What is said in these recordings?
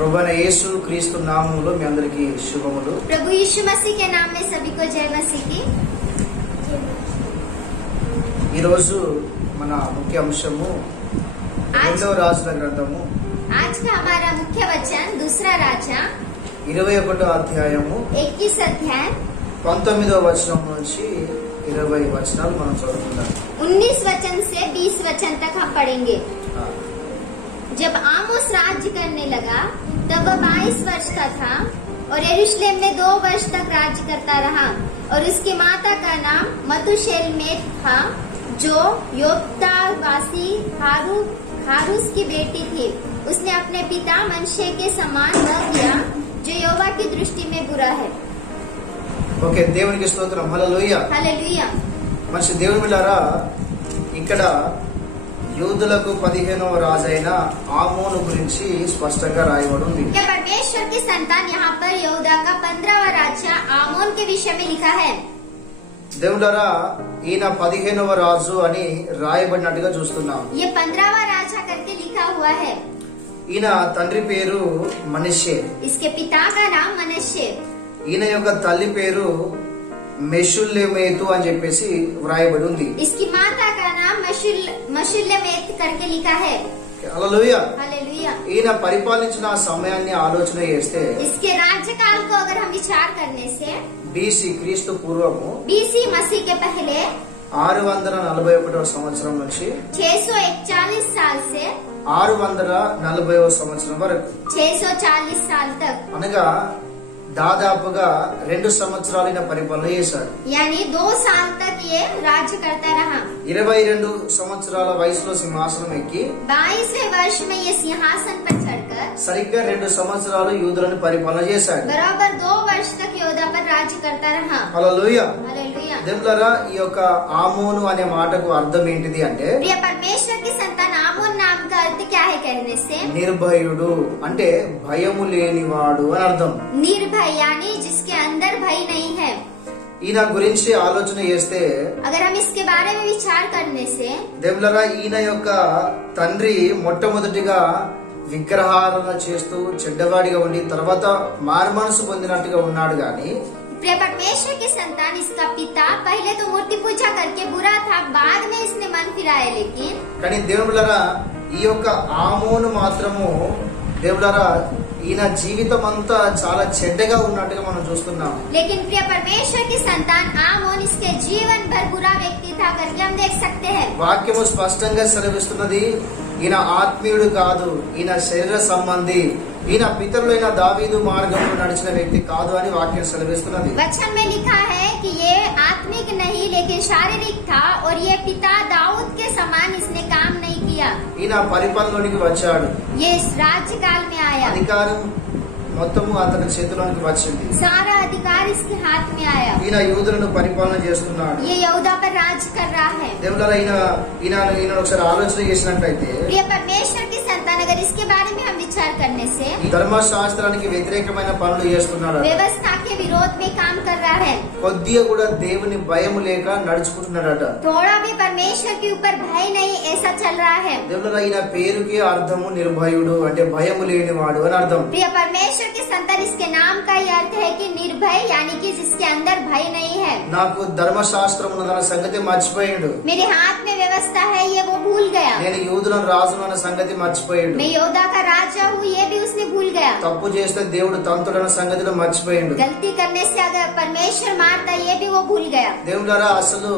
ప్రభువైన యేసు క్రీస్తు నామములో మీ అందరికీ శుభములు। प्रभु यीशु मसीह के नाम में सभी को जय मसीह की। ఈ రోజు మన ముఖ్య అంశము రెండవ రాజుల గ్రంథము। आज का हमारा मुख्य वचन दूसरा राजा 21వ అధ్యాయము 21 अध्याय 19వ వచనం నుంచి 20 వచనాలు మనం చదువుకుందాం। 19 वचन से 20 वचन तक हम पढ़ेंगे। जब आमोस राज्य करने लगा तब वह 22 वर्ष का था और यरूशलेम में 2 वर्ष तक राज्य करता रहा और उसकी माता का नाम मतुशेलमेत था जो योप्तावासी हारूस की बेटी थी। उसने अपने पिता मनशे के समान वह किया जो यहोवा की दृष्टि में बुरा है। ఓకే, దేవునికి స్తోత్రం। Hallelujah hallelujah. మంచి దేవుని బిడ్డలారా, ఇక్కడ యూదులకు 15వ రాజైన ఆమోను గురించి స్పష్టంగా రాయబడి ఉంది। क्या परमेश्वर की संतान यहाँ पर यहूदा का 15वां राजा आमोन के विषय में लिखा है। దేవుడారా, ఈయన 15వ రాజు అని రాయబడినట్టుగా చూస్తున్నాం। ये 15वां राजा करके लिखा हुआ है। ఈయన తండ్రి పేరు మనష్షే, इसके पिता का नाम मनश्शे, ఈయన యొక్క తల్లి పేరు మెషుల్లెమెతు అని చెప్పేసి వ్రాయబడి ఉంది। इसकी माता का नाम मशुल्लेमेत करके लिखा है। హల్లెలూయా। हालेलुया। ఈయన పరిపాలించిన సమయాన్ని ఆలోచన చేస్తే इसके राज्यकाल को अगर हम विचार करने से BC క్రీస్తు పూర్వము बीसी मसीह के पहले 641వ సంవత్సరం నుంచి 641 साल से 640వ సంవత్సరం వరకు, 640 साल तक, అనగా దాదాపుగా 2 సంవత్సరాలు ఈయన పరిపాలన చేశాడు। यानी 2 साल तक ये राज्य करता रहा। 22 సంవత్సరాల వయసులో సింహాసనం ఎక్కి 22वें वर्ष में ये सिंहासन पर चढ़कर సరిగ్గా 2 సంవత్సరాలు యూదులను పరిపాలన చేశాడు। बराबर 2 वर्ष तक यहूदा पर राज्य करता रहा। హల్లెలూయా। हालेलुया। దేవులారా, ఈ యొక్క ఆమోను అనే మాటకు అర్థం ఏంటిది అంటే प्रिय परमेश्वर की संतान आमोन नाम का अर्थ क्या है कहने से నిర్భయుడు, అంటే భయము లేనివాడు అని అర్థం। निर्भय यानी जिसके अंदर भय नहीं है। ఈయన గురించి ఆలోచన చేస్తే अगर हम इसके बारे में विचार करने से దేవులారా, ఈయన యొక్క తండ్రి మొట్టమొదటిగా విగ్రహారాధన చేస్తూ చెడ్డవాడిగా ఉండి తర్వాత మారుమనసు పొందినట్టుగా ఉన్నాడు గాని, प्रिय परमेश्वर की संतान इसका पिता पहले तो मूर्ति पूजा करके बुरा था, बाद में इसने मन फिराया, लेकिन కానీ దేవులారా ఈ యొక్క ఆమోను మాత్రము దేవులారా ఈయన జీవితం అంతా చాలా చెడ్డగా ఉన్నట్టుగా మనం చూస్తున్నాం। लेकिन प्रिय परमेश्वर की संतान आमोन इसके जीवन भर बुरा व्यक्ति था करके हम देख सकते हैं। వాక్యము స్పష్టంగా సెలవిస్తున్నది, ఈయన ఆత్మీయుడు కాదు, ఈయన శరీర సంబంధి, ఈయన పితరులైన దావీదు మార్గంలో నడిచిన వ్యక్తి కాదు అని వాక్యం సెలవిస్తున్నది। वचन में लिखा है कि ये आत्मिक नहीं लेकिन शारीरिक था और ये पिता दाऊद के समान इसने काम नहीं किया। ఈయన పరిపాలనలోనికి వచ్చాడు, ये इस राज्यकाल में आया, అధికారం మొత్తము అతని చేతిలోనికి వచ్చింది। सारा अधिकार इसके हाथ में आया। ఈయన యూదులను పరిపాలన చేస్తున్నాడు। ये यहूदा पर राज्य कर रहा है। దేవులారా, ఈయన ఒకసారి ఆలోచన చేసినట్లయితే प्रिय परमेश्वर की संतान अगर इसके बारे में हम विचार करने से ఈ ధర్మశాస్త్రానికి వ్యతిరేకమైన పనులు చేస్తున్నాడు, व्यवस्था के विरोध में काम कर रहा है, కొద్దిగా కూడా దేవుని భయం లేక నడుచుకుంటున్నాడట। थोड़ा भी परमेश्वर के ऊपर भय नहीं, ऐसा चल रहा है। దేవులారా, ఈయన పేరుకి అర్థము నిర్భయుడు, అంటే భయము లేనివాడు అని అర్థం। प्रिय परमेश्वर की संतान इसके नाम का ही अर्थ है कि निर्भय, यानी कि जिसके अंदर भय नहीं है। నాకు ధర్మశాస్త్రం ఉన్నదన్న సంగతి మర్చిపోయాడు, मेरे हाथ में व्यवस्था है ये वो भूल गया। నేను యూదులను రాజును అన్న సంగతి మర్చిపోయాడు, मैं यहूदा का राजा हूँ ये भी उसने भूल गया। తప్పు చేస్తే దేవుడు తంతుడన్న సంగతిలో మర్చిపోయాడు। गलती करने से अगर परमेश्वर मारता ये भी वो भूल गया। దేవుడారా, అసలు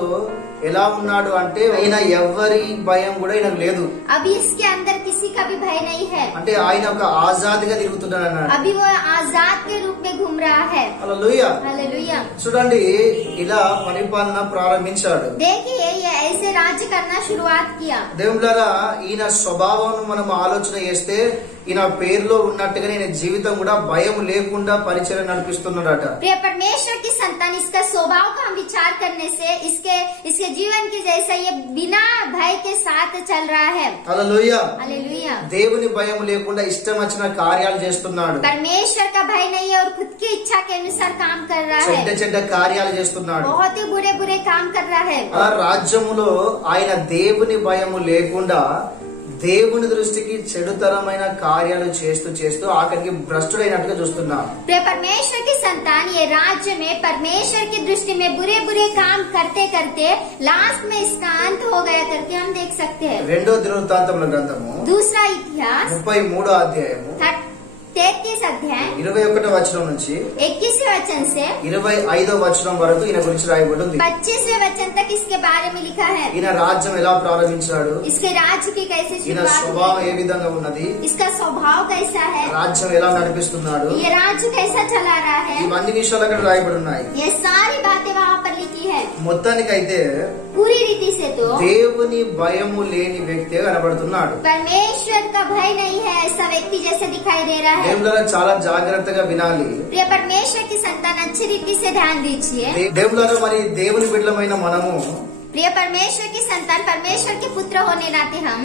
ఎలా ఉన్నాడు అంటే ఆయన ఎవరి భయం కూడా ఆయనకు లేదు, अभी इसके अंदर किसी का भी भय नहीं है, అంటే ఆయన ఒక ఆజాదిగా తిరుగుతున్నాడు అన్నాడు। अभी वो आजाद के रूप में घूम रहा है। హల్లెలూయా। हालेलुया। చూడండి, ఇలా పరిపాలన ప్రారంభించాడు। देखिए ये ऐसे राज्य करना शुरुआत किया। దేవుడారా, ఈయన స్వభావం మనం ఆలోచన చేస్తే ఈయన పేరులో ఉన్నట్టుగా ఈయన జీవితం కూడా భయం లేకుండా పరిచయం నడిపిస్తున్నాడట। प्रिय परमेश्वर की संतान इसका स्वभाव का हम विचार करने से इसके जीवन की जैसा ये बिना भय के साथ चल रहा है। హల్లెలూయా। हालेलुया। దేవుని భయం లేకుండా ఇష్టం వచ్చిన కార్యాలు చేస్తున్నాడు, परमेश्वर का भय नहीं है और खुद की इच्छा के अनुसार काम कर रहा చెడ్డ है, చెడ్డ కార్యాలు చేస్తున్నాడు। बहुत ही बुरे बुरे काम कर रहा है। ఆ రాజ్యములో ఆయన దేవుని భయము లేకుండా దేవుని దృష్టికి చెడుతరమైన కార్యాలు చేస్తూ చేస్తూ ఆఖరికి భ్రష్టుడైనట్టుగా చూస్తున్నాం. परमेश्वर की संतान ये राज्य में परमेश्वर की दृष्टि में बुरे बुरे काम करते करते लास्ट में इसका अंत हो गया करके हम देख सकते हैं. రెండో దినవృత్తాంతముల గ్రంథము दूसरा इतिहास 33వ అధ్యాయము 33 अध्याय 21వ వచనం నుంచి 21वें वचन से 25వ వచనం వరకు ఈయన గురించి రాయబడి ఉంది. 25वें वचन तक इसके बारे में लिखा है. ఈయన రాజ్యం ఎలా ప్రారంభించాడు, इसके राज्य की कैसे ఈయన शुरुआत స్వభావం हुई, ఏ విధంగా ఉన్నది, इसका स्वभाव कैसा है, రాజ్యం ఎలా నడిపిస్తున్నాడు, ये राज्य कैसा चला रहा है, ఇవన్నీ విషయాలు అక్కడ రాయబడి ఉన్నాయి. ये सारी बातें वहाँ पर लिखी है. మొత్తానికైతే पूरी रीति से तो దేవుని భయము లేని వ్యక్తి కనబడుతున్నాడు. परमेश्वर का भय नहीं है ऐसा व्यक्ति जैसे दिखाई दे रहा है. దేవుళ్ళ చాలా జాగ్రత్తగా వినాలి. प्रिय परमेश्वर की संतान अच्छी रीति से ध्यान दीजिए. దేవుళ్ళ మరి దేవుని బిడ్డలమైన మనము प्रिय परमेश्वर की संतान परमेश्वर के पुत्र होने नाते हम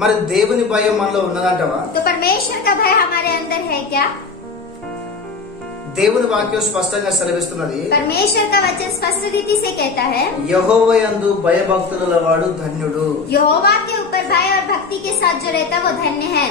మరి దేవుని భయం మనలో ఉన్నదంటవా? तो परमेश्वर का भय हमारे अंदर है क्या? దేవుని వాక్యం స్పష్టంగా సెలవిస్తున్నది. परमेश्वर का वचन स्पष्ट रीति से कहता है యెహోవాయందు భయభక్తుల వాడు ధన్యుడు. यहोवा के ऊपर भय और भक्ति के साथ जो रहता है वो धन्य है.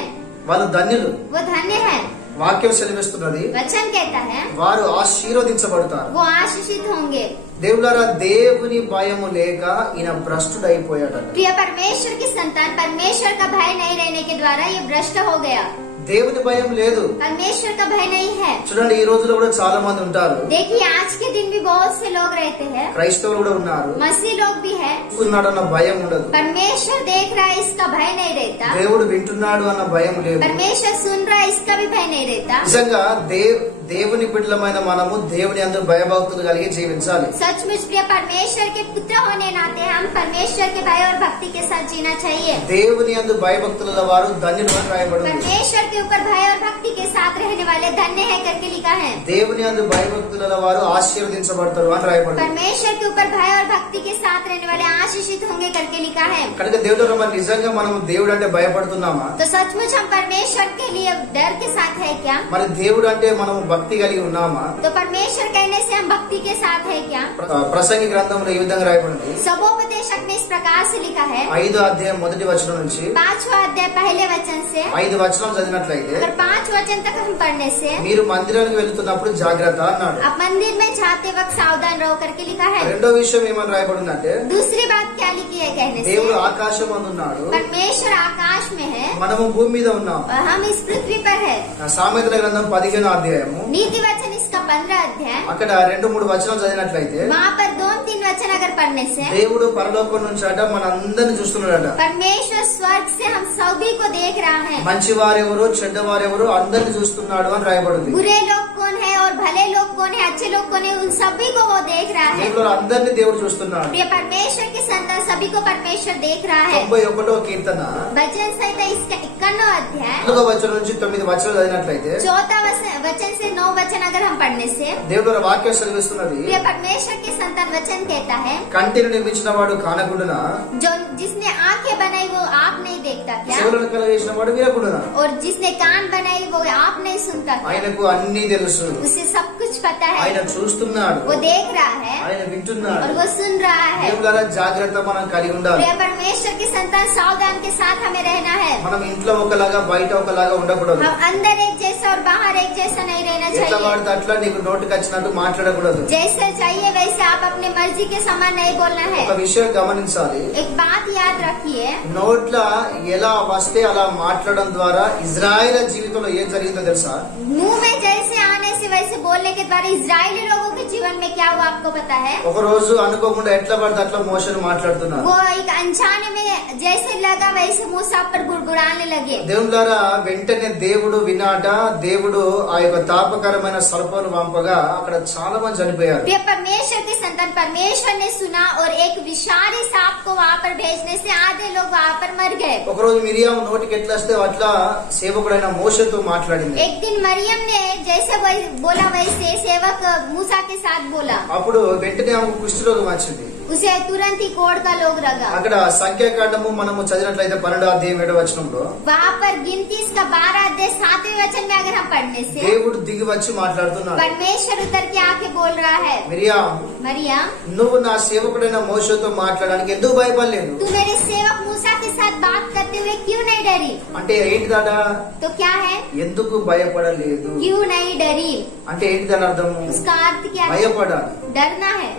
వాళ్ళు ధన్యులు. वो धन्य है. వాక్యం సెలవిస్తున్నది वचन कहता है వారు ఆశీర్వదించబడతారు. वो आशीषित होंगे. దేవులారా దేవుని భయము లేక ఈయన భ్రష్టుడైపోయాడు. प्रिय परमेश्वर की संतान परमेश्वर का भय नहीं रहने के द्वारा ये भ्रष्ट हो गया. దేవుని భయం లేదు. परमेश्वर का भय नहीं है. చూడండి, ఈ రోజుల్లో కూడా చాలా మంది ఉంటారు. देखिए आज के दिन भी बहुत से लोग रहते हैं. క్రైస్తవులు కూడా ఉన్నారు. मसीह लोग भी है. ఉన్నాడన్న భయం ఉండదు. परमेश्वर देख रहा है इसका भय नहीं रहता. దేవుడు వింటున్నాడు అన్న భయం లేదు. परमेश्वर सुन रहा है इसका भी भय नहीं रहता. నిజంగా దేవుని బిడ్డలమైన మనము దేవుని యందు భయభక్తులు కలిగి జీవించాలి. सचमुच प्रिय परमेश्वर के पुत्र होने नाते हम परमेश्वर के भय और भक्ति के साथ जीना चाहिए. దేవుని యందు భయభక్తుల వారు ధన్యులు అని రాయబడింది. परमेश्वर के ऊपर भय और भक्ति के साथ रहने वाले धन्य है करके लिखा है. దేవుని యందు భయభక్తుల వారు ఆశీర్వదించబడతారు అని రాయబడింది. परमेश्वर के ऊपर भय और भक्ति के साथ रहने वाले आशीषित होंगे करके लिखा है. కనుక దేవుడు మరి నిజంగా మనం దేవుడు అంటే భయపడుతున్నామా? तो सचमुच हम परमेश्वर के लिए डर के साथ है क्या? మరి దేవుడు అంటే మనం భక్తి కలిగి ఉన్నామా? तो परमेश्वर कहने से हम भक्ति के साथ है क्या? ప్రసంగి గ్రంథంలో ఈ విధంగా రాయబడింది. सबोपदेशक में इस प्रकार से लिखा है. 5వ అధ్యాయం 1వ వచనం నుంచి 5वां अध्याय पहले वचन से 5 వచనం చదివినట్లయితే अगर 5 वचन तक हम पढ़ने से మీరు మందిరానికి వెళ్తున్నప్పుడు జాగ్రత్త అన్నాడు. आप मंदिर में जाते वक्त सावधान रहो करके लिखा है. రెండో విషయం ఏమని రాయబడిందంటే दूसरी बात क्या लिखी है कहने से దేవుడు ఆకాశం అందున్నాడు, परमेश्वर आकाश में है మనము భూమి మీద ఉన్నాం. और हम इस पृथ्वी पर है. సామెతల గ్రంథం 15వ అధ్యాయము नीति वचन इसका 15 अध्याय అక్కడ 2-3 వచనాలు చదివినట్లయితే वहाँ पर 2-3 वचन अगर पढ़ने से దేవుడు పరలోకం నుంచి అట మన అందరిని చూస్తున్నాడట. परमेश्वर स्वर्ग से हम सभी को देख रहा है. మంచి వారెవరు చెడ్డవారెవరు అందరిని చూస్తున్నాడు అని రాయబడింది. बुरे लोग कौन है और भले लोग कौन है, अच्छे लोग कौन है, उन सभी को वो देख रहा है. దేవుడు అందరిని దేవుడు చూస్తున్నాడు. प्रिय परमेश्वर की संतान सभी को परमेश्वर देख रहा है. 91వ కీర్తన वचन संहिता इसका 51वां अध्याय 4వ వచనం నుంచి 9 వచనాలు చదివినట్లయితే 4 वचन से 9 वचन अगर हम पढ़ने से దేవుడు వాక్యం చదివిస్తున్నది. प्रिय परमेश्वर की संतान वचन कहता है కంటిని నిర్మించిన వాడు కానకుండునా, जो जिसने आंखें बनाई वो आप नहीं देखता क्या, చెవులను కలగజేసిన వాడు వినకుండునా, और जिसने कान बनाई वो आप नहीं सुनता क्या, ఆయనకు అన్ని తెలుసు, उसे सब कुछ पता है, ఆయన చూస్తున్నాడు, वो देख रहा है ఆయన వింటున్నాడు. और वो सुन रहा है. దేవులారా జాగ్రత్త మనం కలిగి ఉండాలి. प्रिय परमेश्वर की संतान सावधान के साथ हमें रहना है. మనం ఇంట్లో ఒకలాగా బయట ఒకలాగా ఉండకూడదు. हम अंदर एक जैसा और बाहर एक जैसा नहीं रहना ఎట్లా चाहिए. వాడితే అట్లా నీకు నోటికి వచ్చినట్టు మాట్లాడకూడదు. जैसे चाहिए वैसे आप अपने मर्जी के समान नहीं बोलना है. ఒక విషయం గమనించాలి. एक बात याद रखिए, నోట్ల ఎలా వస్తే అలా మాట్లాడడం ద్వారా ఇజ్రాయేల్ జీవితంలో ఏం జరిగిందో తెలుసా? मुंह में जैसे आने से वैसे बोलने के द्वारा इजरायली लोगों के जीवन में क्या हुआ आपको पता है? ఒక రోజు అనుకోకుండా ఎట్లా పడితే అట్లా మోషన్ మాట్లాడుతున్నారు. वो एक अनजाने में जैसे लगा वैसे मुंह साफ पर गुड़गुड़ाने लगे. దేవులారా వెంటనే దేవుడు వినాట, దేవుడు ఆ యొక్క తాపకరమైన సర్పను పంపగా అక్కడ చాలా మంది చనిపోయారు. प्रिय परमेश्वर की संतान परमेश्वर ने सुना और एक विषारी सांप को वहाँ पर भेजने से आधे लोग वहाँ पर मर गए. ఒక రోజు మిరియాం నోటికి ఎట్లా వస్తే అట్లా సేవకుడైన మోషతో మాట్లాడింది. एक दिन मरियम ने जैसे बोला वैसे सेवक मूसा के साथ बोला. అప్పుడు వెంటనే ఆమెకు కుష్ఠరోగం వచ్చింది. उसे तुरंत ही कोढ़ का लोग लगा. అక్కడ సంఖ్యాకాండము మనము చదివినట్లయితే 12వ అధ్యాయం 7వ వచనంలో वहाँ पर गिनती इसका 12 अध्याय 7वें वचन में अगर हम पढ़ने से దేవుడు దిగి వచ్చి మాట్లాడుతున్నాడు. परमेश्वर उतर के आके बोल रहा है, మిరియాం मरियम నువ్వు నా సేవకుడైన మోషతో మాట్లాడడానికి ఎందుకు భయపడలేదు? तू मेरे सेवक मूसा के साथ बात करते हुए क्यों नहीं डरी? అంటే ఏంటిదట? तो क्या है? ఎందుకు భయపడలేదు? क्यों नहीं डरी? అంటే ఏంటి దాని అర్థము? उसका अर्थ क्या है? భయపడాలి. डरना है.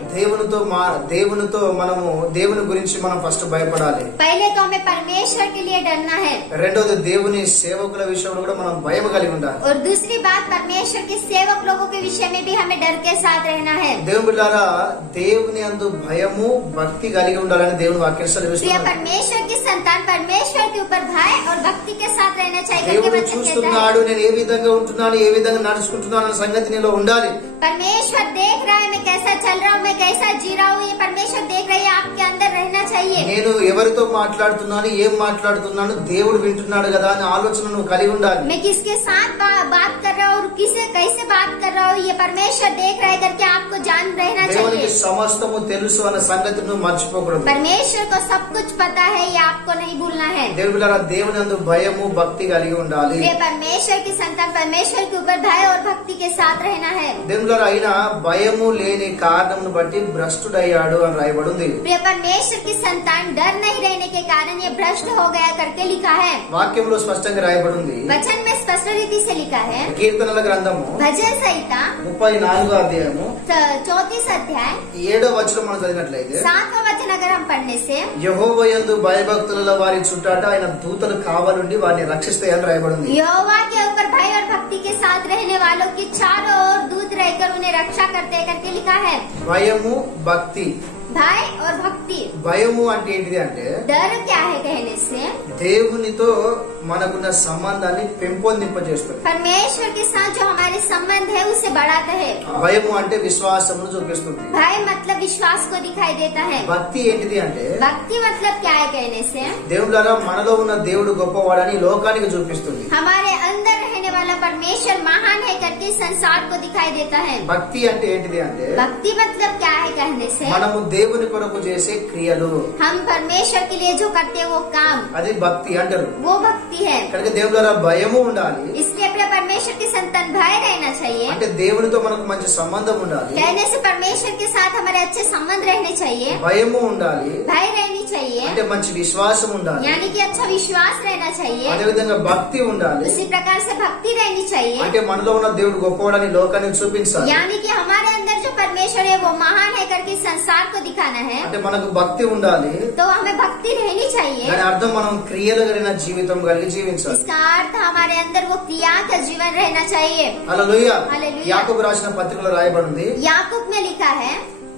దేవునితో మనము దేవుని గురించి మనం ఫస్ట్ భయపడాలి. पहले तो हमें परमेश्वर के लिए डरना है. రెండోది దేవుని సేవకుల విషయంలో కూడా మనం భయం కలిగి ఉండాలి. और दूसरी बात परमेश्वर के सेवक लोगों के विषय में भी हमें डर के साथ रहना है. దేవుని బిడ్డలారా, దేవుని యందు భయము భక్తి కలిగి ఉండాలని దేవుని వాక్యం प्रिय సెలవిస్తుంది. परमेश्वर की संतान परमेश्वर के ऊपर भय और भक्ति के साथ रहना चाहिए करके దేవుడు वचन कहता है. చూస్తున్నాడు, నేను ఏ విధంగా ఉంటున్నాను, ఏ విధంగా నడుచుకుంటున్నాను అనే సంగతి నీలో ఉండాలి. परमेश्वर देख रहा है मैं कैसा चल रहा हूँ, मैं कैसा जी रहा हूँ, ये परमेश्वर देख रही है, आपके अंदर रहना चाहिए. నేను ఎవరితో మాట్లాడుతున్నాను, ఏం మాట్లాడుతున్నాను, దేవుడు వింటున్నాడు కదా అనే ఆలోచన నువ్వు కలిగి ఉండాలి. मैं किसके साथ बात कर रहा हूँ और किसे कैसे बात कर रहा हूँ, ये परमेश्वर देख रहा है करके आपको जान रहना దేవునికి चाहिए. సమస్తము తెలుసు అన్న సంగతి నువ్వు మర్చిపోకూడదు. परमेश्वर को सब कुछ पता है, ये आपको नहीं भूलना है. దేవుని బిడ్డలారా, దేవుని యందు భయము భక్తి కలిగి ఉండాలి. ये परमेश्वर की संतान परमेश्वर के ऊपर भय और भक्ति के साथ रहना है. దేవుని బిడ్డలారా, ఆయన భయము లేని కారణమును బట్టి భ్రష్టుడయ్యాడు అని రాయబడి ఉంది. प्रिय परमेश्वर की संतान डर नहीं रहने के कारण ये भ्रष्ट हो गया करके लिखा है. వాక్యంలో స్పష్టంగా రాయబడి ఉంది. वचन में स्पष्ट रीति से लिखा है. కీర్తనల గ్రంథము भजन संहिता 34 అధ్యాయము 34 अध्याय 7వ వచనం మనం చదివినట్లయితే, 7वां वचन अगर हम पढ़ने से యెహోవా యందు భయభక్తుల వారి చుట్టాట ఆయన దూతలు కావాలండి వారిని రక్షిస్తాయని రాయబడి ఉంది. यहोवा के ऊपर भय और भक्ति के साथ रहने वालों की चारों ओर दूत रहकर उन्हें रक्षा करते करके लिखा है. భయము భక్తి. भय और भक्ति. భయము అంటే ఏంటిది అంటే, डर क्या है कहने से దేవునితో మనకున్న సంబంధాన్ని పెంపొందింపజేస్తుంది. परमेश्वर के साथ जो हमारे संबंध है उसे बढ़ाता है. భయము అంటే విశ్వాసమును చూపిస్తుంది. भय मतलब विश्वास को दिखाई देता है. భక్తి ఏంటిది అంటే, भक्ति मतलब क्या है कहने से దేవుడారా మనలో ఉన్న దేవుడు గొప్పవాడని లోకానికి చూపిస్తుంది. हमारे अंदर रहने वाला परमेश्वर महान है करके संसार को दिखाई देता है. భక్తి అంటే ఏంటిది అంటే, भक्ति मतलब क्या है कहने से మనము దేవుని కొరకు చేసే క్రియలు, हम परमेश्वर के लिए जो करते हैं वो काम, అది భక్తి అంటారు. वो भक्ति है. కనుక దేవుడారా భయము ఉండాలి. इसलिए अपने परमेश्वर की संतान भय रहना चाहिए. అంటే దేవునితో మనకు మంచి సంబంధం ఉండాలి. कहने से परमेश्वर के साथ हमारे अच्छे संबंध रहने चाहिए. భయము ఉండాలి भय रहनी चाहिए అంటే మంచి విశ్వాసం ఉండాలి. यानी कि अच्छा विश्वास रहना चाहिए. అదేవిధంగా భక్తి ఉండాలి उसी प्रकार से भक्ति रहनी चाहिए. అంటే మనలో ఉన్న దేవుడు గొప్పవాడని లోకానికి చూపించాలి. यानी कि हमारे अंदर जो परमेश्वर है वो महान है करके संसार को दिखाना है. అంటే మనకు భక్తి ఉండాలి. तो हमें भक्ति रहनी चाहिए. దాని అర్థం మనం క్రియలు కలిగిన జీవితం కలిగి జీవించాలి. इसका अर्थ हमारे अंदर वो क्रिया का जीवन रहना चाहिए. హల్లెలూయా. హల్లెలూయా. యాకోబు రాసిన పత్రికలో రాయబడింది, याकूब में लिखा है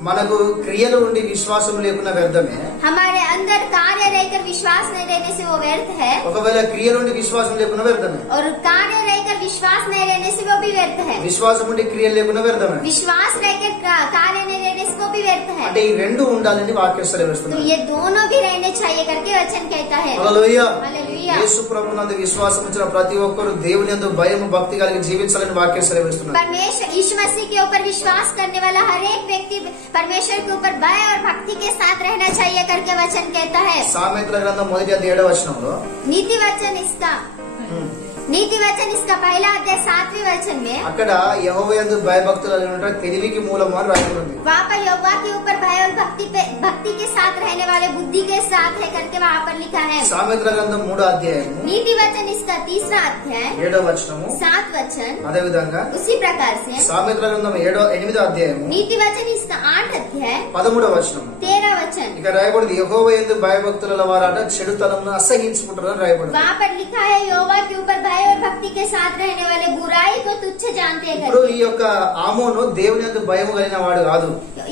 మనకు క్రియలు ఉండి విశ్వాసం లేకున్నా వ్యర్థమే. हमारे अंदर कार्य रहकर विश्वास नहीं रहने से वो व्यर्थ है. ఒకవేళ క్రియలు ఉండి విశ్వాసం లేకున్నా వ్యర్థమే. और कार्य रहकर विश्वास नहीं रहने से वो भी व्यर्थ है. విశ్వాసం ఉండి క్రియలు లేకున్నా వ్యర్థమే. विश्वास रहकर कार्य नहीं रहने से वो भी व्यर्थ है. అంటే ఈ రెండు ఉండాలని వాక్యం तो సెలవిస్తున్నారు. ये दोनों भी रहने चाहिए करके वचन कहता है. హల్లెలూయా. हालेलुया. యేసు ప్రభునందు విశ్వాసం ఉంచిన ప్రతి ఒక్కరు దేవుని యందు భయం భక్తి కలిగి జీవించాలని వాక్యం సెలవిస్తున్నారు. परमेश्वर यीशु मसीह के ऊपर विश्वास करने वाला हर एक व्यक्ति परमेश्वर के ऊपर भय और भक्ति के साथ रहना चाहिए करके वचन कहता है. సామెతల గ్రంథం 1:7 వచనంలో नीति वचन इसका पहला अध्याय 7वें वचन में అక్కడ యెహోవా యందు భయభక్తులు ఉంటారు తెలివికి మూలము అని రాయబడింది. वहाँ पर यहोवा के ऊपर भय और भक्ति के साथ रहने वाले बुद्धि के साथ है करके वहाँ पर लिखा है. సామెతల గ్రంథం 3వ అధ్యాయము नीति वचन इसका 3रा अध्याय 7వ వచనము, 7 वचन అదే విధంగా उसी प्रकार से సామెతల గ్రంథం 8వ అధ్యాయము नीति वचन इसका 8 अध्याय 13వ వచనము 13 वचन ఇక రాయబడింది, యెహోవా యందు భయభక్తుల వారట చెడుతనమును అసహించుకుంటారు అని రాయబడింది. वहाँ पर लिखा है यहोवा के ऊपर भय और भक्ति के साथ रहने वाले बुराई को तुच्छ जानते हैं ఇప్పుడు करके. ఈ యొక్క ఆమోను దేవుని యందు భయము కలిగిన వాడు కాదు.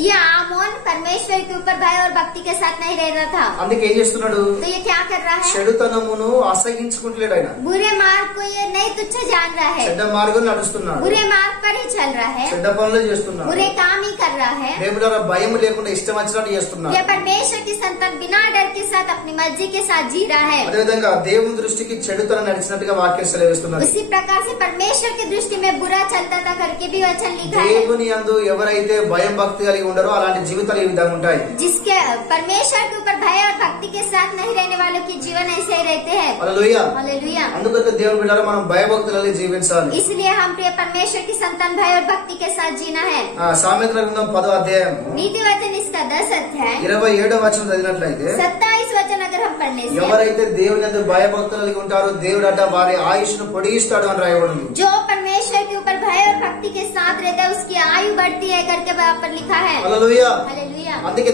ये आमोन परमेश्वर के ऊपर भय और भक्ति के साथ नहीं रह रहा था. అందుకే ఏం చేస్తున్నాడు, तो ये क्या कर रहा है, చెడుతనమును అసహించుకుంటలేడు. ఆయన बुरे मार्ग को ये नहीं तुच्छ जान रहा है. చెడ్డ మార్గం నడుస్తున్నాడు, बुरे मार्ग पर ही चल रहा है, చెడ్డ పనులు చేస్తున్నాడు. बुरे काम ही कर रहा है. దేవుడు భయం లేకుండా ఇష్టం వచ్చినట్టు చేస్తున్నాడు. ये परमेश्वर की संतान बिना डर के साथ अपनी मर्जी के साथ जी रहा है. అదేవిధంగా దేవుని దృష్టికి చెడుతనం నడిచినట్టుగా వాక్యం సెలవిస్తున్నారు. उसी प्रकार से परमेश्वर की दृष्टि में बुरा चलता था करके भी वचन लिखा है. దేవుని యందు ఎవరైతే భయం భక్తి కలిగి ఉండరో అలాంటి జీవితాలు ఈ విధంగా ఉంటాయి. जिसके परमेश्वर के ऊपर भय और भक्ति के साथ नहीं रहने वालों की जीवन ऐसे ही रहते हैं. హల్లెలూయా. हालेलुया. అందుకని దేవుని బిడ్డలారా మనం భయభక్తులు కలిగి జీవించాలి. इसलिए हम प्रिय परमेश्वर की संतान भय और भक्ति के साथ जीना है. సామెతల గ్రంథం 10వ అధ్యాయం नीति वचन इसका 10 अध्याय 27వ వచనం చదివినట్లయితే, 27 वचन वचन अगर हम पढ़ने से, ఎవరైతే దేవుని యందు భయభక్తులు కలిగి ఉంటారో దేవుడట వారి ఆయుష్ను పొడిగిస్తాడు అని రాయబడింది. जो परमेश्वर के ऊपर भय और भक्ति के साथ रहता है उसकी आयु बढ़ती है करके वहाँ पर लिखा है। హల్లెలూయా. हालेलुया। అందుకే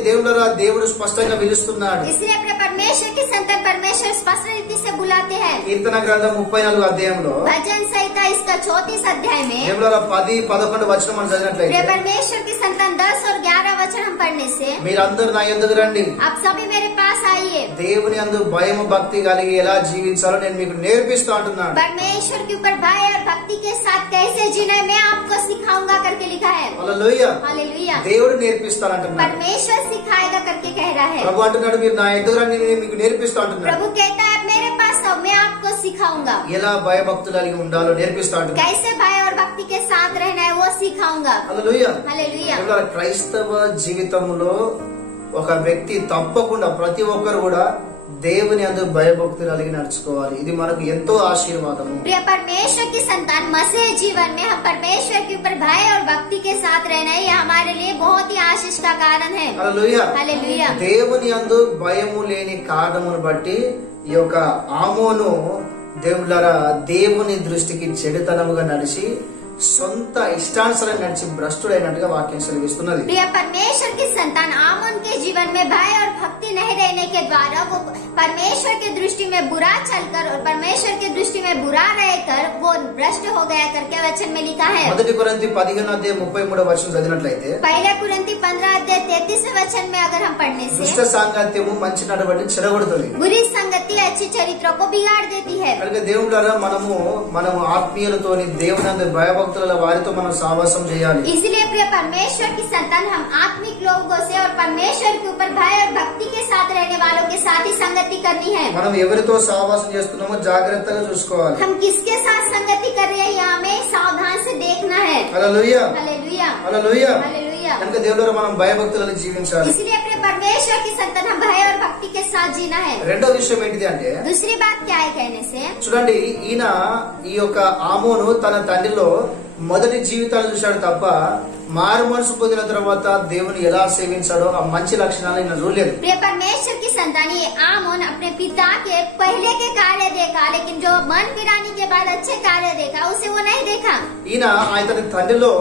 దేవుడు స్పష్టంగా పిలుస్తున్నాడు. इसलिए अपने परमेश्वर की संतान परमेश्वर स्पष्ट रीति से बुलाते हैं। కీర్తన గ్రంథం 34 అధ్యాయంలో भजन संहिता इसका 34 अध्याय में దేవులారా 10-11 వచనం మనం చదివినట్లయితే, परमेश्वर की संतान 10 और 11 वचन हम पढ़ने से, మీరందరూ నా యొద్దకు రండి, आप सभी मेरे पास आइए, దేవుని యందు భయము భక్తి కలిగి ఎలా జీవించాలో నేను మీకు నేర్పిస్తా అంటున్నాడు. परमेश्वर के ऊपर भय और भक्ति के साथ कैसे जीना है मैं आपको सिखाऊंगा करके लिखा है। హల్లెలూయా. हालेलुया। దేవుడు నేర్పిస్తానంటున్నాడు. परमेश्वर सिखाएगा करके कह रहा है। ప్రభు అంటున్నాడు మీరు నా యొద్దకు రండి నేను మీకు నేర్పిస్తా అంటున్నాడు. प्रभु कहता है आप मेरे पास आओ मैं आपको सिखाऊंगा, ఎలా భయభక్తులు కలిగి ఉండాలో నేర్పిస్తా అంటున్నాడు. कैसे भय और भक्ति के साथ रहना है वो सिखाऊंगा। హల్లెలూయా. हालेलुया। దేవులారా క్రైస్తవ జీవితంలో ఒక వ్యక్తి తప్పకుండా ప్రతి ఒక్కరు కూడా దేవుని యందు భయభక్తులు కలిగి నడుచుకోవాలి. ఇది మనకు ఎంతో ఆశీర్వాదము. प्रिय परमेश्वर की संतान मसीह जीवन में हम परमेश्वर के ऊपर भय और भक्ति के साथ रहना है, ये हमारे लिए बहुत ही आशीष का कारण है। హల్లెలూయా. हालेलुया। దేవుని యందు భయము లేని కారణమును బట్టి ఈ యొక్క ఆమోను దేవులారా దేవుని దృష్టికి చెడుతనముగా నడిచి సొంత ఇష్టానుసారం నడిచి భ్రష్టుడైనట్టుగా వాక్యం సెలవిస్తున్నది. प्रिय परमेश्वर की संतान आमोन के जीवन में भय और भक्ति नहीं रहने के द्वारा वो परमेश्वर की दृष्टि में बुरा चलकर और परमेश्वर की दृष्टि में बुरा रहकर वो भ्रष्ट हो गया करके वचन में लिखा है। మొదటి కొరింథీ 15 అధ్యాయం 33 వచనం చదివినట్లయితే, पहला कुरिन्थी 15 अध्याय 33 वचन में अगर हम पढ़ने దుష్ట से, సాంగత్యము మంచి నడవడిని చెడగొడుతుంది. बुरी संगति अच्छी चरित्रों को बिगाड़ देती है। కనుక దేవుడారా మనము ఆత్మీయులతోని దేవుని యందు భయభక్తుల వారితో మనం సావాసం చేయాలి. इसलिए प्रिय परमेश्वर की संतान हम आत्मिक लोगों से और परमेश्वर के ऊपर भय और भक्ति के साथ रहने वालों के साथ ही संगति करनी है। మనం ఎవరితో సావాసం చేస్తున్నామో జాగ్రత్తగా చూసుకోవాలి. हम किसके साथ संगति कर रहे हैं ये हमें सावधान से देखना है। హల్లెలూయా. हालेलुया। హల్లెలూయా. हालेलुया। కనుక దేవుడారా మనం భయభక్తులను జీవించాలి. इसलिए अपने परमेश्वर की संतान हम भय और भक्ति के साथ जीना है। రెండో విషయం ఏంటిది అంటే, दूसरी बात क्या है कहने से, చూడండి ఈయన ఈ యొక్క ఆమోను తన తండ్రిలో మొదటి జీవితాలు చూశాడు తప్ప మారు మనసు పొందిన తర్వాత దేవుని ఎలా సేవించాడో ఆ మంచి లక్షణాలు ఈయన చూడలేదు. प्रिय परमेश्वर की संतान ये आमोन अपने पिता के पहले के कार्य देखा, लेकिन जो मन फिराने के बाद अच्छे कार्य देखा उसे वो नहीं देखा। ఈయన ఆయన తండ్రిలో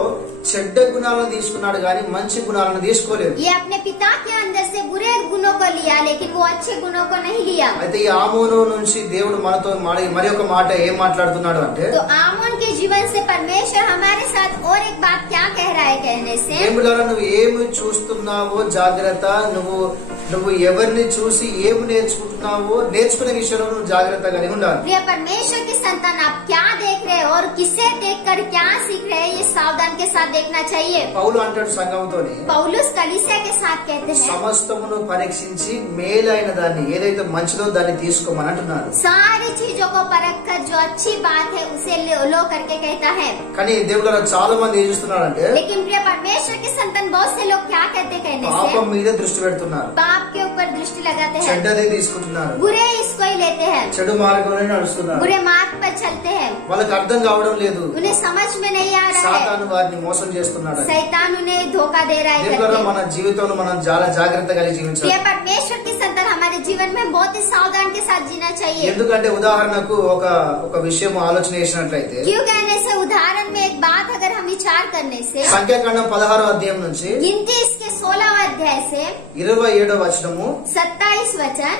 చెడ్డ గుణాలను తీసుకున్నాడు కానీ మంచి గుణాలను తీసుకోలేదు. ये अपने पिता के अंदर से बुरे गुणों को लिया लेकिन वो अच्छे गुणों को नहीं लिया। అయితే ఈ ఆమోను నుంచి దేవుడు మనతో మరి ఒక మాట ఏం మాట్లాడుతున్నాడు అంటే, तो आमोन के जीवन से परमेश्वर हमारे साथ और एक बात क्या कह रहा है कहने से, దేవుడారా నువ్వు ఏమి చూస్తున్నావో జాగ్రత్త, నువ్వు ఎవరిని చూసి ఏమి నేర్చుకుంటున్నావో నేర్చుకునే విషయంలో నువ్వు జాగ్రత్త కలిగి ఉండాలి. प्रिय परमेश्वर की संतान आप क्या देख रहे हैं और किसे देखकर क्या सीख रहे हैं ये सावधान के साथ देखना चाहिए। పౌలు అంటాడు సంఘంతోని, पौलुस कलीसिया के साथ कहते हैं సమస్తమును పరీక్షించి మేలైన దాన్ని ఏదైతే మంచిదో దాన్ని తీసుకోమని అంటున్నాడు. सारी चीजों को परख कर जो अच्छी बात है उसे लो करके कहता है। కానీ దేవుడు చాలా మంది ఏం చేస్తున్నారంటే लेकिन प्रिय परमेश्वर की संतान बहुत से लोग क्या कहते कहने పాపం से, మీద దృష్టి పెడుతున్నారు, पाप के ऊपर दृष्टि लगाते हैं, చెడ్డదే తీసుకుంటున్నారు, बुरे इसको ही लेते हैं, చెడు మార్గంలో నడుస్తున్నారు. बुरे मार्ग पर चलते हैं, వాళ్ళకి అర్థం కావడం లేదు, उन्हें समझ में नहीं आ रहा है, సాతాను వారిని మోసం చేస్తున్నాడు. शैतान उन्हें धोखा दे रहा है దేవుడు करके। మన జీవితంలో మనం చాలా జాగ్రత్త కలిగి జీవించాలి. प्रिय परमेश्वर की संतान हमारे जीवन में बहुत ही सावधान के साथ जीना चाहिए। ఎందుకంటే ఉదాహరణకు ఒక విషయం ఆలోచన చేసినట్లయితే, क्यों कहने से, उदाहरण में एक बात अगर हम विचार करने से, సంఖ్యాకాండం 16వ అధ్యాయం నుంచి गिनती इसके 16वां अध्याय से 27వ వచనము, 27 वचन,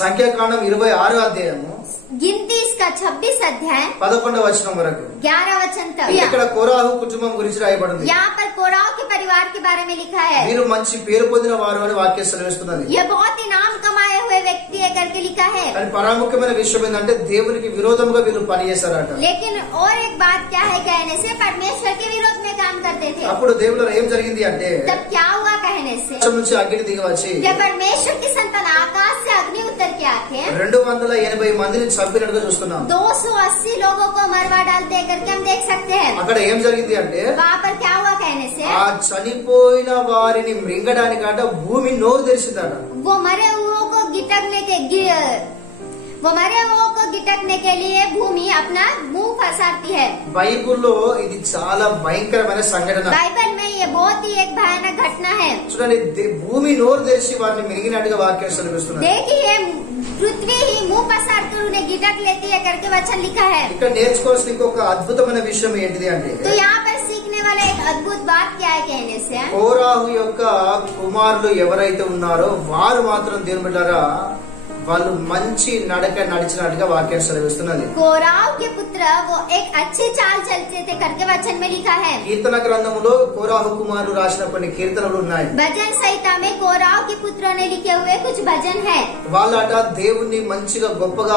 సంఖ్యాకాండం 26వ అధ్యాయము गिनती इसका 26 अध्याय 11వ వచనం వరకు 11 वचन तक, ఇక్కడ కోరాహు కుటుంబం గురించి రాయబడింది. यहाँ पर कोराह के परिवार के बारे में लिखा है। వీరు మంచి పేరు పొందిన వారు అని వాక్యం సెలవిస్తున్నది. ये बहुत ही नाम कमाए हुए व्यक्ति है करके लिखा है। కానీ ప్రాముఖ్యమైన విషయం ఏంటంటే దేవునికి విరోధంగా వీళ్ళు పనిచేశారట. लेकिन और एक बात क्या है कहने से, परमेश्वर के विरोध में काम करते थे। అప్పుడు దేవుడు ఏం జరిగింది అంటే, तब क्या हुआ कहने से, ఆకాశం నుంచి అగ్ని దిగి వచ్చి जब परमेश्वर की संतान आकाश से अग्नि उतर के आके 280 మందిని చంపినట్టుగా చూస్తున్నాం. 280 लोगों को मरवा डालते करके हम देख सकते हैं। అక్కడ ఏం జరిగింది అంటే, वहाँ पर क्या हुआ कहने से, ఆ చనిపోయిన వారిని మృంగడానికంట భూమి నోరు తెరిచిందట. वो मरे हुओं को गिटकने के गिटकने के लिए भूमि अपना मुंह फंसाती है। బైబిల్లో ఇది చాలా భయంకరమైన సంఘటన. बाइबल में ये बहुत ही एक भयानक घटना है। చూడండి, భూమి నోరు తెరిచి వారిని మిరిగినట్టుగా వాక్యం సెలవిస్తున్నారు. देखिए पृथ्वी ही मुंह पसार कर उन्हें गिटक लेती है करके वचन लिखा है। ఇక్కడ నేర్చుకోవాల్సిన ఇంకొక అద్భుతమైన విషయం ఏంటిది అంటే, तो यहाँ पर सीखने वाला एक अद्भुत बात क्या है कहने से, కోరాహు యొక్క కుమారులు ఎవరైతే ఉన్నారో వారు మాత్రం దేవుని బిడ్డలారా వాళ్ళు మంచి నడక నడిచినట్టుగా వాక్యం సెలవిస్తున్నది. कोराह के पुत्र वो एक अच्छी चाल चलते थे करके वचन में लिखा है। కీర్తన గ్రంథములో కోరాహు కుమారులు రాసిన కొన్ని కీర్తనలు ఉన్నాయి. भजन संहिता में कोराह के पुत्रों ने लिखे हुए कुछ भजन है। వాళ్ళట దేవుణ్ణి మంచిగా గొప్పగా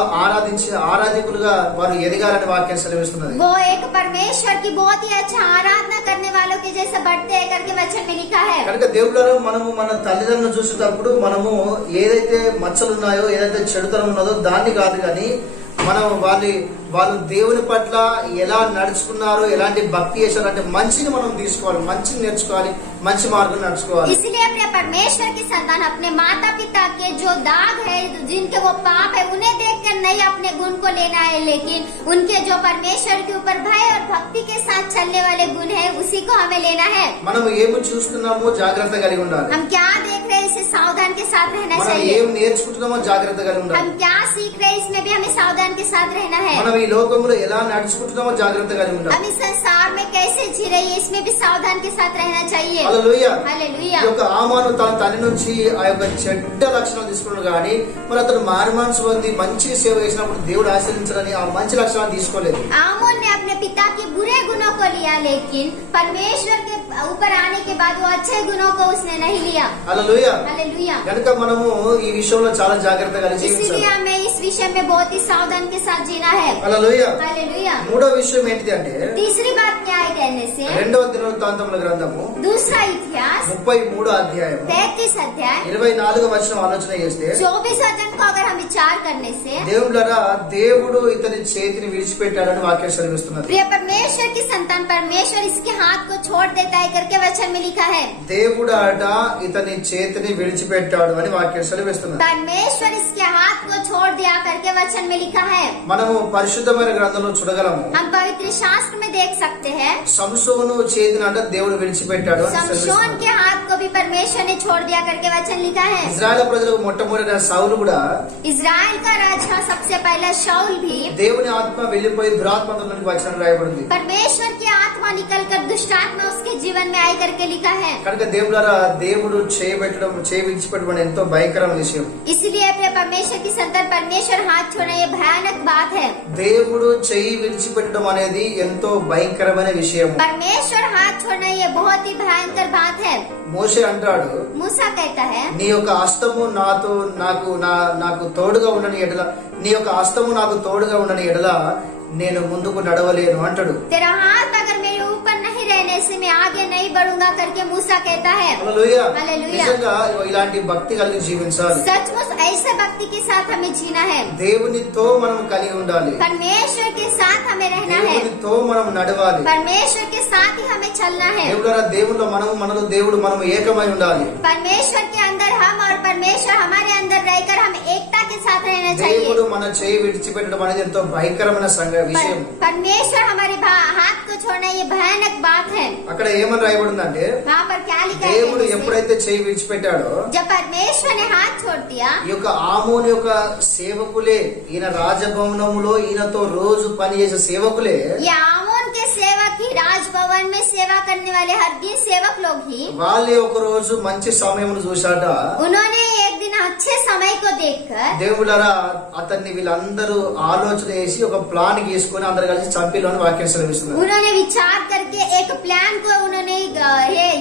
ఆరాధికులుగా వారు ఎదగాలని వాక్యం సెలవిస్తున్నది. वो एक परमेश्वर की बहुत ही अच्छा आराधना करने वालों के जैसे बढ़ते हैं करके वचन में लिखा है। కనుక దేవుళ్ళలో మనము మన తల్లిదండ్రులను చూసేటప్పుడు మనము ఏదైతే మచ్చలు ఉన్నాయో ఏదైతే చెడుతనం ఉన్నదో దాన్ని కాదు కానీ మనం వాళ్ళు దేవుని పట్ల ఎలా నడుచుకున్నారో ఎలాంటి భక్తి చేశారు అంటే మంచిని మనం తీసుకోవాలి, మంచిని నేర్చుకోవాలి, మంచి మార్గం నడుచుకోవాలి. इसलिए अपने परमेश्वर की संतान अपने माता पिता के जो दाग है, जिनके वो पाप है, उन्हें देखकर नहीं अपने गुण को लेना है, लेकिन उनके जो परमेश्वर के ऊपर भय और भक्ति के साथ चलने वाले गुण है उसी को हमें लेना है। మనం ఏమి చూస్తున్నామో జాగ్రత్త కలిగి ఉండాలి. हम क्या देख रहे हैं इसे सावधान के साथ रहना మనం चाहिए। ఏం నేర్చుకుంటున్నామో జాగ్రత్త కలిగి ఉండాలి. हम क्या सीख रहे हैं इसमें भी हमें सावधान के साथ रहना है। మనం ఈ లోకంలో ఎలా నడుచుకుంటున్నామో జాగ్రత్త కలిగి ఉండాలి. हम इस संसार में कैसे जी रहे हैं इसमें भी सावधान के साथ रहना चाहिए। హల్లెలూయా. हालेलुया। ఈ యొక్క ఆమాను తన తల్లి నుంచి ఆ యొక్క చెడ్డ లక్షణాలు తీసుకున్నాడు కానీ మరి అతను మారుమనసు పొంది మంచి సేవ చేసినప్పుడు దేవుడు ఆశీర్వదించాలని ఆ మంచి లక్షణాలు తీసుకోలేదు. आमोन ने अपने पिता के बुरे गुणों को लिया, लेकिन परमेश्वर के ऊपर आने के बाद वो अच्छे गुणों को उसने नहीं लिया। హల్లెలూయా. हालेलुया। కనుక మనము ఈ విషయంలో చాలా జాగ్రత్తగా इसलिए జీవించాలి. हमें इस विषय में बहुत ही सावधान के साथ जीना है। హల్లెలూయా. हालेलुया। మూడో విషయం ఏంటిది అంటే तीसरी बात क्या है कहने से, రెండవ దినవృత్తాంతముల గ్రంథము दूसरा इतिहास 33 అధ్యాయం 33 अध्याय 24 వచనం ఆలోచన చేస్తే 24 वचन को अगर हम विचार करने से, దేవుళ్ళరా దేవుడు ఇతని చేతిని విడిచిపెట్టాడని వాక్యం సెలవిస్తున్నది. प्रिय परमेश्वर की संतान परमेश्वर इसके हाथ को छोड़ देता है करके वचन में लिखा है। దేవుడు ఆట ఇతని చేతిని విడిచిపెట్టాడు అని వాక్యం సెలవిస్తున్నది. परमेश्वर इसके हाथ को छोड़ दिया करके वचन में लिखा है। మనము పరిశుద్ధమైన గ్రంథంలో చూడగలము. हम पवित्र शास्त्र में देख सकते हैं సంసోను చేతిని అంట దేవుడు విడిచిపెట్టాడు అని शमशोन సెలవిస్తున్నది. के हाथ को भी परमेश्वर ने छोड़ दिया करके वचन लिखा है। ఇజ్రాయెల్ ప్రజలకు మొట్టమొదటి సౌలు కూడా इजराइल का राजा सबसे पहला शाऊल भी దేవుని ఆత్మ వెళ్లిపోయి దురాత్మలోనికి వచ్చిన రాయబడింది. परमेश्वर की आत्मा निकलकर दुष्ट आत्मा उसके जीवन में आई करके लिखा है। కనుక దేవుళ్ళరా దేవుడు చేయి విడిచిపెట్టడం ఎంతో భయంకరమైన విషయం. इसलिए अपने परमेश्वर की संतान परमेश्वर हाथ छोड़ना ये भयानक बात है। దేవుడు చేయి విడిచిపెట్టడం అనేది ఎంతో భయంకరమైన విషయం. परमेश्वर हाथ छोड़ना ये बहुत ही भयंकर बात है। మోషే అంటాడు, मूसा कहता है నీ యొక్క హస్తము నాకు తోడుగా ఉండని ఎడల, నీ యొక్క హస్తము నాకు తోడుగా ఉండని ఎడల నేను ముందుకు నడవలేను అంటాడు. तेरा हाथ अगर मेरे ऊपर नहीं रहने से मैं आगे नहीं बढ़ूंगा करके मूसा कहता है। హల్లెలూయా. హల్లెలూయా. నిజంగా ఇలాంటి భక్తి కలిగి జీవించాలి. सचमुच ऐसे भक्ति के साथ हमें जीना है। దేవునితో మనం కలిగి ఉండాలి. परमेश्वर के साथ हमें रहना है। దేవునితో మనం నడవాలి. परमेश्वर के साथ ही हमें चलना है। దేవుడా దేవునిలో మనలో దేవుడు మనము ఏకమై ఉండాలి. परमेश्वर के अंदर हम और परमेश्वर हमारे अंदर रहकर हम एकता के साथ रहना चाहिए। దేవుడు మన చేయి విడిచిపెట్టడం అనేది ఎంతో భయంకరమైన విషయం. परमेश्वर हमारे हाथ को छोड़ना ये भयानक बात है। అక్కడ ఏమని రాయబడిందంటే वहाँ पर क्या लिखा దేవుడు है, ఎప్పుడైతే చేయి విడిచిపెట్టాడో जब परमेश्वर ने हाथ छोड़ दिया, ఈ యొక్క ఆమోని యొక్క సేవకులే, ఈయన రాజభవనములో ఈయనతో రోజు పనిచేసే సేవకులే ये आमोन के सेवक ही राजभवन में सेवा करने वाले हरगिज सेवक लोग ही, వాళ్ళే ఒక రోజు మంచి సమయమును చూశాట. उन्होंने एक दिन अच्छे समय को देखकर దేవుళ్ళరా అతన్ని వీళ్ళందరూ ఆలోచన చేసి ఒక ప్లాన్ గీసుకొని అందరు కలిసి చంపిలోని వాక్యం సెలవిస్తున్నారు. उन्होंने विचार करके एक प्लान को उन्होंने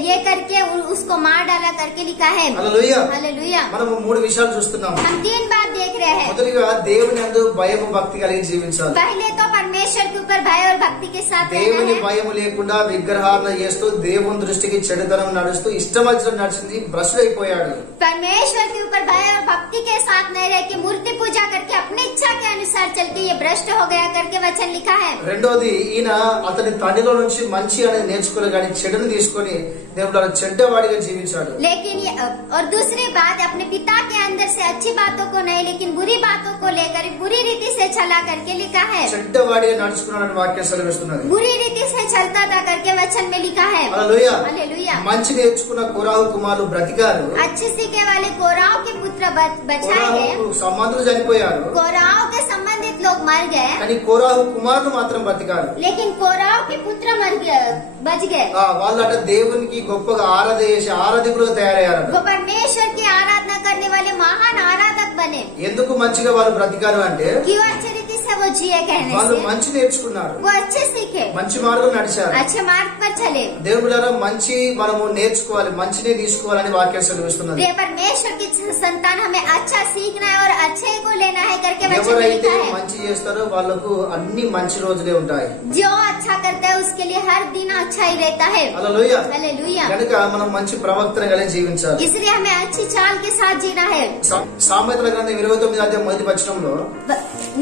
ये करके उसको मार डाला करके लिखा है। హల్లెలూయా. हालेलुया। మనము 3 విషయాలు చూస్తున్నాము. हम 3 बात देख रहे हैं। మొదటిగా దేవుని యందు భయము భక్తి కలిగి జీవించాలి. पहले तो परमेश्वर के ऊपर भय और भक्ति के साथ रहना దేవుని है। భయము లేకుండా విగ్రహాలను చేస్తూ దేవుని దృష్టికి చెడుతనం నడుస్తూ ఇష్టం వచ్చినట్టు నడిచింది, భ్రష్టుడైపోయాడు. परमेश्वर के ऊपर भय और भक्ति के साथ नहीं रह के मूर्ति पूजा करके अपनी इच्छा के अनुसार चलते ये भ्रष्ट हो गया करके वचन लिखा है। రెండోది ఈయన అతని తండ్రిలో నుంచి మంచి అనేది నేర్చుకోలే కానీ చెడుని తీసుకొని దేవుడు చెడ్డవాడిగా జీవించాడు. लेकिन ये और दूसरी बात अपने पिता के अंदर से अच्छी बातों को को नहीं लेकिन बुरी बातों को लेकर बुरी रीति से चला करके लिखा है। చెడ్డవాడిగా నడుచుకున్నాడని వాక్యం సెలవిస్తున్నది. बुरी रीति से चलता था करके वचन में लिखा है। హల్లెలూయా. हालेलुया। మంచి నేర్చుకున్న కోరాహు కుమారులు బ్రతికారు. अच्छे सीखे वाले कोराह के पुत्र बचाए गए। కోరాహు సంబంధులు చనిపోయారు. कोराह के संबंधित लोग मर गए, కానీ కోరాహు కుమారులు మాత్రం బ్రతికారు. लेकिन कोराह के पुत्र मर गए, बच गए। వాళ్ళట దేవునికి గొప్పగా ఆరాధకులుగా తయారయ్యారు. वो परमेश्वर की आराधना करने वाले महान आराधक बने। ఎందుకు మంచిగా వాళ్ళు బ్రతికారు అంటే क्यों अच्छे रीति से वो जिए कहने వాళ్ళు से మంచి నేర్చుకున్నారు, वो अच्छे सीखे, మంచి మార్గం నడిచారు. अच्छे मार्ग पर चले। దేవుళ్ళారా మంచి మనము నేర్చుకోవాలి, మంచినే తీసుకోవాలని వాక్యం సెలవిస్తున్నది. प्रिय परमेश्वर की संतान हमें अच्छा सीखना है और अच्छे को लेना है करके वचन में ఎవరైతే लिखा है। మంచి చేస్తారో వాళ్ళకు అన్ని మంచి రోజులే ఉంటాయి. जो अच्छा करता है उसके लिए हर दिन अच्छा ही रहता है। హల్లెలూయా. हालेलुया। కనుక మనం మంచి ప్రవక్తను కలిగి జీవించాలి. इसलिए हमें अच्छी चाल के साथ जीना है। సామెతల గ్రంథం 29 అధ్యాయం 1వ వచనంలో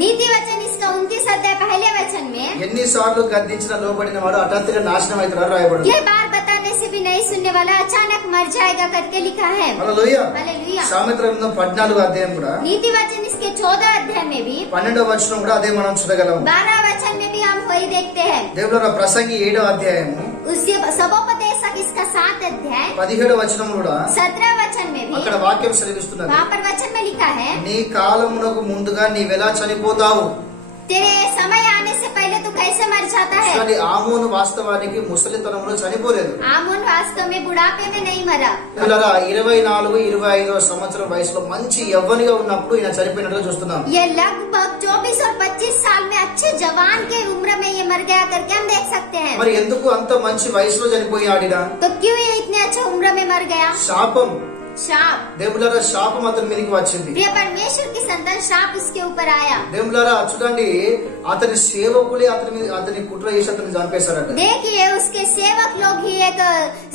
नीति वचन इसका 29 अध्याय पहले वचन में ఎన్నిసార్లు గద్దించిన లోబడిన వాడు హఠాత్తుగా నాశనం అవుతాడు రాయబడింది. ये बार बताने से भी नहीं सुनने वाला अचानक मर जाएगा करके लिखा है। హల్లెలూయా. हालेलुया। సామెతల గ్రంథం 14వ అధ్యాయం కూడా नीति वचन इसके 14 अध्याय में भी 12వ వచనం కూడా అదే మనం చూడగలం. 12 वचन में भी हम वही देखते हैं। దేవుళ్ళ ప్రసంగి 7వ అధ్యాయము उसके सबोपदेशक इसका 7 अध्याय 17వ వచనం కూడా 17 वचन में भी అక్కడ వాక్యం సెలవిస్తున్నది. वहाँ पर वचन में लिखा है, నీ కాలమునకు ముందుగా నీవెలా చనిపోతావు. तेरे समय आने से पहले तू कैसे मर जाता है। చూడండి, ఆమోను వాస్తవానికి ముసలితనంలో చనిపోలేదు. आमोन वास्तव में बुढ़ापे में नहीं मरा। 24-25వ సంవత్సరం వయసులో మంచి యవ్వనిగా ఉన్నప్పుడు ఈయన చనిపోయినట్టుగా చూస్తున్నాం. ये लगभग 24 और 25 साल में अच्छे जवान के उम्र में ये मर गया करके हम देख सकते हैं। మరి ఎందుకు అంత మంచి వయసులో చనిపోయాడినా? तो क्यों ये इतने अच्छे उम्र में मर गया। శాపం, शाप, దేవులారా శాపం అతని మీదకి వచ్చింది. प्रिय परमेश्वर की संतान शाप उसके ऊपर आया। దేవులారా చూడండి, అతని సేవకులే అతని కుట్ర చేసి అతన్ని చంపేశారట. देखिए उसके सेवक लोग ही एक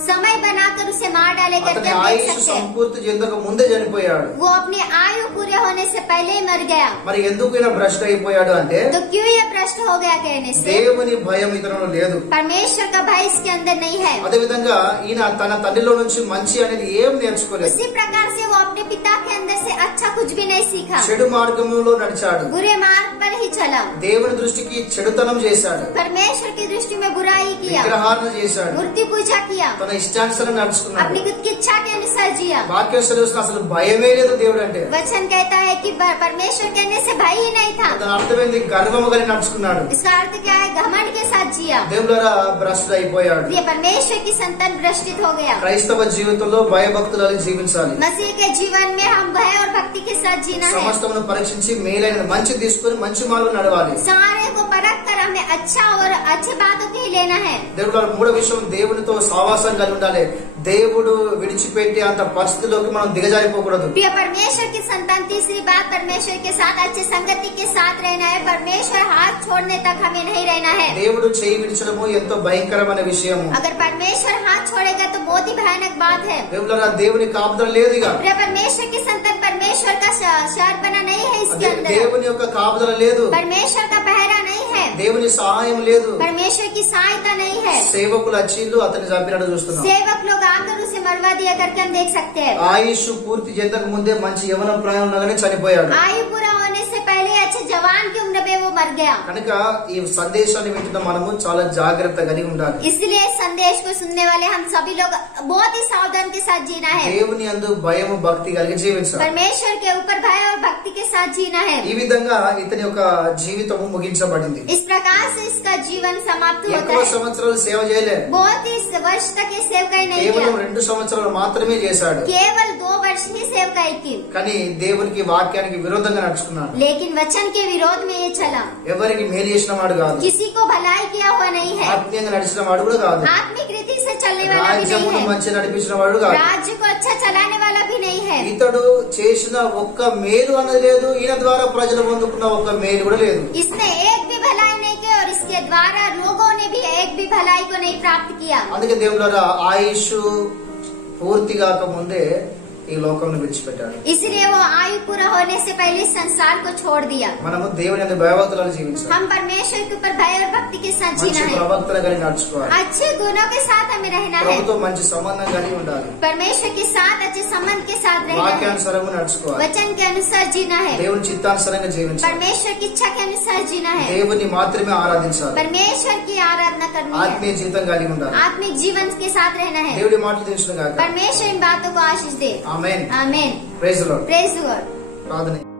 समय बनाकर उसे मार डाले करके అతని हम देख ఆయుష్ सकते हैं। సంపూర్తి చెందక ముందే చనిపోయాడు. वो अपने आयु पूरे होने से पहले ही मर गया। మరి ఎందుకు ఈయన భ్రష్ట అయిపోయాడు అంటే तो क्यों ये भ्रष्ट हो गया कहने से దేవుని భయం ఇతరులో లేదు. परमेश्वर का भय इसके अंदर नहीं है। అదే విధంగా ఈయన తన తండ్రిలో నుంచి మంచి అనేది ఏం నేర్చుకోలేదు. उसी प्रकार से वो अपने पिता के अंदर से अच्छा कुछ भी नहीं सीखा, చెడు మార్గంలో నడిచాడు. बुरे मार्ग पर ही चला, దేవుని దృష్టికి చెడుతనం చేశాడు. परमेश्वर की दृष्टि में बुराई किया, విగ్రహాలను చేశాడు. मूर्ति पूजा किया, తన ఇష్టానుసారం నడుచుకున్నాడు. अपनी खुद की इच्छा के अनुसार जिया। వాక్యం సెలవుస్తున్న అసలు భయమే లేదు దేవుడు అంటే. वचन कहता है कि परमेश्वर कहने से भय ही नहीं था। దాని అర్థమైంది గర్వము కలిగి నడుచుకున్నాడు. इसका अर्थ क्या है, घमंड के साथ जिया। దేవుడారా భ్రష్ట అయిపోయాడు. ये परमेश्वर की संतान भ्रष्टित हो गया। క్రైస్తవ జీవితంలో భయభక్తులు జీవించాలి. मसीह के जीवन में हम भय और भक्ति के साथ जीना है। సమస్తమును పరీక్షించి మేలైన మంచి తీసుకుని మంచి మార్గం నడవాలి. सारे को परख कर हमें अच्छा और अच्छे बातों के ही लेना है। దేవుడు మూడో విషయం, దేవునితో సహవాసం కలిగి ఉండాలి. దేవుడు విడిచిపెట్టి అంత పరిస్థితిలోకి మనం దిగజారిపోకూడదు. प्रिय परमेश्वर की संतान तीसरी बात, परमेश्वर के साथ अच्छे संगति के साथ रहना है। परमेश्वर हाथ छोड़ने तक हमें नहीं रहना है। దేవుడు చేయి విడిచడము ఎంతో భయంకరమైన విషయము. अगर परमेश्वर हाथ छोड़ेगा तो बहुत ही भयानक बात है। దేవుడారా దేవుని కాపుదల లేదు. ఇక प्रिय परमेश्वर की संतान परमेश्वर का शहर बना नहीं है, इसके अंदर దేవుని యొక్క కాపుదల లేదు. परमेश्वर का पहरा नहीं है, దేవుని సహాయం లేదు. परमेश्वर की सहायता नहीं है। సేవకులు వచ్చిళ్ళు అతన్ని చంపినట్టు చూస్తున్నాం. सेवक लोग आकर उसे मरवा दिया करके हम देख सकते हैं। ఆయుష్ పూర్తి చెందక ముందే మంచి యవన ప్రాయం ఉండగానే చనిపోయాడు. आयु पूरा होने से पहले अच्छे जवान की उम्र में वो मर गया। కనుక ఈ సందేశాన్ని వింటున్న మనము చాలా జాగ్రత్త కలిగి ఉండాలి. इसलिए संदेश को सुनने वाले हम सभी लोग बहुत ही सावधान के साथ जीना है। దేవుని యందు భయము భక్తి కలిగి జీవించాలి. परमेश्वर के ऊपर भय और भक्ति के साथ जीना है। ఈ విధంగా ఇతని యొక్క జీవితము ముగించబడింది. इस प्रकार से इसका जीवन समाप्त होता ఎక్కువ है। సంవత్సరాలు సేవ చేయలే. बहुत ही वर्ष तक ये सेवकाई नहीं కేవలం किया, 2 సంవత్సరాలు మాత్రమే చేశాడు. केवल 2 वर्ष ही सेवकाई की, కానీ దేవునికి వాక్యానికి విరోధంగా నడుచుకున్నాడు. लेकिन वचन के विरोध में ये चला। ఎవరికి మేలు చేసిన వాడు కాదు. किसी को भलाई किया हुआ नहीं है, ఆత్మీయంగా నడిచిన వాడు కూడా కాదు. आत्मिक रीति से चलने वाला भी नहीं రాజ్యమును है, మంచి నడిపించిన వాడు కాదు. राज्य को अच्छा चलाने वाला भी नहीं है। ఇతడు చేసిన ఒక్క మేలు అన్నది లేదు. ఈయన ద్వారా ప్రజలు పొందుకున్న ఒక్క మేలు కూడా లేదు. इसने एक भी भलाई नहीं की और इसके द्वारा लोगों ने भी एक भी भलाई को नहीं प्राप्त किया। అందుకే దేవుడారా ఆయుష్ పూర్తి కాక ముందే ఈ లోకంను విడిచిపెట్టాడు. इसलिए वो आयु पूरा होने से पहले संसार को छोड़ दिया. మనము దేవుని యందు భయభక్తులను జీవించాలి. हम परमेश्वर के ऊपर भय और भक्ति के साथ जीना మంచి है. ప్రవర్తన కలిగి నడుచుకోవాలి. अच्छे गुणों के साथ हमें रहना है. ప్రభుతో మంచి సంబంధం కలిగి ఉండాలి. परमेश्वर के साथ अच्छे संबंध के साथ रहना है. వాక్యానుసారంగా నడుచుకోవాలి. वचन के अनुसार जीना है. దేవుని చిత్తానుసారంగా జీవించాలి. परमेश्वर की इच्छा के अनुसार जीना है. దేవుని మాత్రమే ఆరాధించాలి. परमेश्वर की आराधना करनी है. ఆత్మీయ జీవితం కలిగి ఉండాలి. आत्मिक जीवन के साथ रहना है. దేవుడి మాటలు తెలుసును గాక. परमेश्वर इन बातों को आशीष दे. ఆమేన్. आमीन. Praise the Lord. Praise the Lord. ప్రార్థన